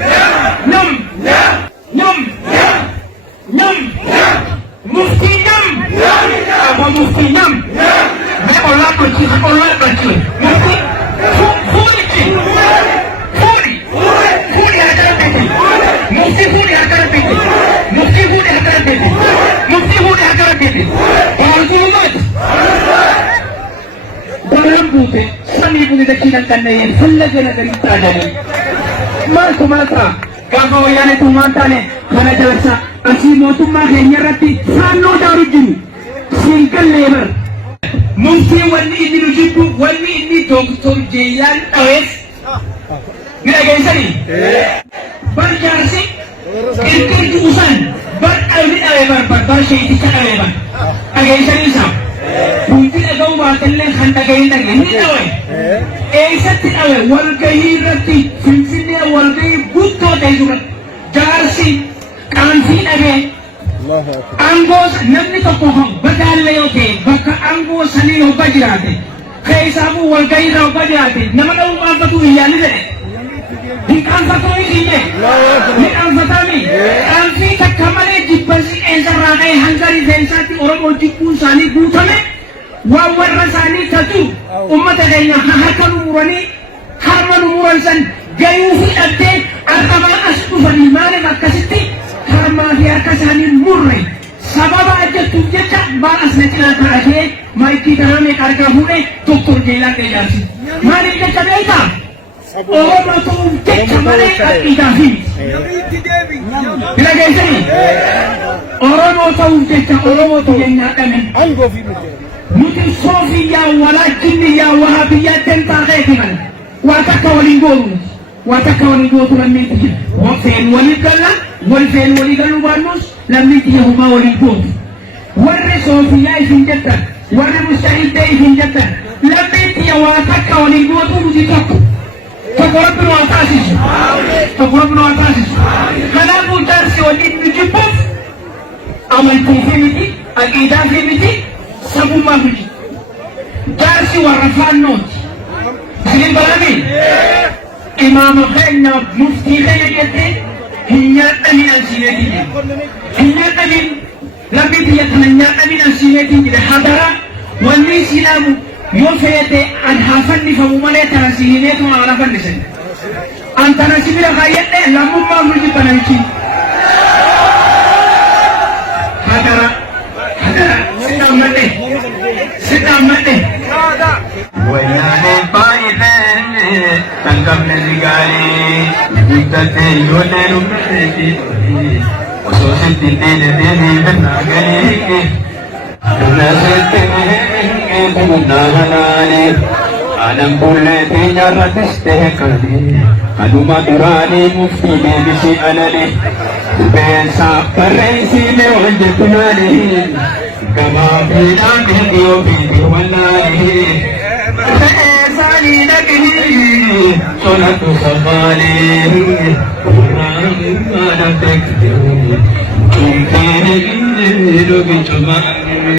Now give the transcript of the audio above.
Nam. Mufti nam. Apa mufti nam? Dia orang berci. Mufti. Furi akan peti. Mufti furi akan peti. Dalam bute, sani bute dakinan kanai, sallajana dari tajani. Masa, kalau yang itu mantane, karena jasa, asli motumah henyarati, sano daru jinu, single labor. Mungkin wani ini rujuku, wani ini doktor Jayan AS. Nggak guys ini? Berjarsi, itu jurusan, bersyaitu cakap agak ini sah. Mungkin agak wakilnya hantar gaya ini tahu. Esat tahu, wargai rati, finsinya wargai butuh tejuran. Jarsi, kansin agak. Anggos namni to pohon, badal leote, baka anggos sani no bajirate. Kaya sabu wargai no bajirate. Naman ang mga tu iyan nila. Hikan sa to ini. Hikan sa tami. Kansi kamane jibasi ensaranai hangari densati orang ojikun sani gutame. Wawar rasani satu. Umat adanya hakan umurani, harman umuransan gayufi ate atama asku fanimane makasiti. Harma dia kasani murni. Sababa aja tujuh cak balas necila terakhir. Maiki taname karga hune doktor Jayan ke jasi. Mari kita coba. Orang itu cek kemana idahi. Bila guys ini. Orang itu cek orang itu yang nyatakan. Mungkin Sofia walakin ya Wahabiyah tentang kehidupan. Watakawan golu lamiti. Wafen waligala, wafen waligalu banus lamiti huma waligolu. Warre Sofia isinjata, warre Mustahida isinjata. Lamiti watakawan golu dikapu. Takorab no atasis. Kalau darsi walid dijupuf. Amal kufimiti, akidah fimiti, sabu mahudi. Darsi warafan not. Silim balami. Imam khairna mufti khairiyati hinya amin al-sinati. Hinya amin labid yatmanya amin al-sinati ila hadara wal islamu yofete al-hafan ni famumane tarasihine tu arafan disen. Antara sibira khayate lamu mahudi pananchi. Hadara sedang mati. Wayane paiden tangkap negali itate yone rumeti ososin tinte deni benagani nasete bunahani anam kulle tinya ratiste kali anuma durani mufti bisi anani pensa parensi me wanje tunani kama bidan video wallahi sani nakhi solatu sabali qur'an ma tek tumtene logi chuma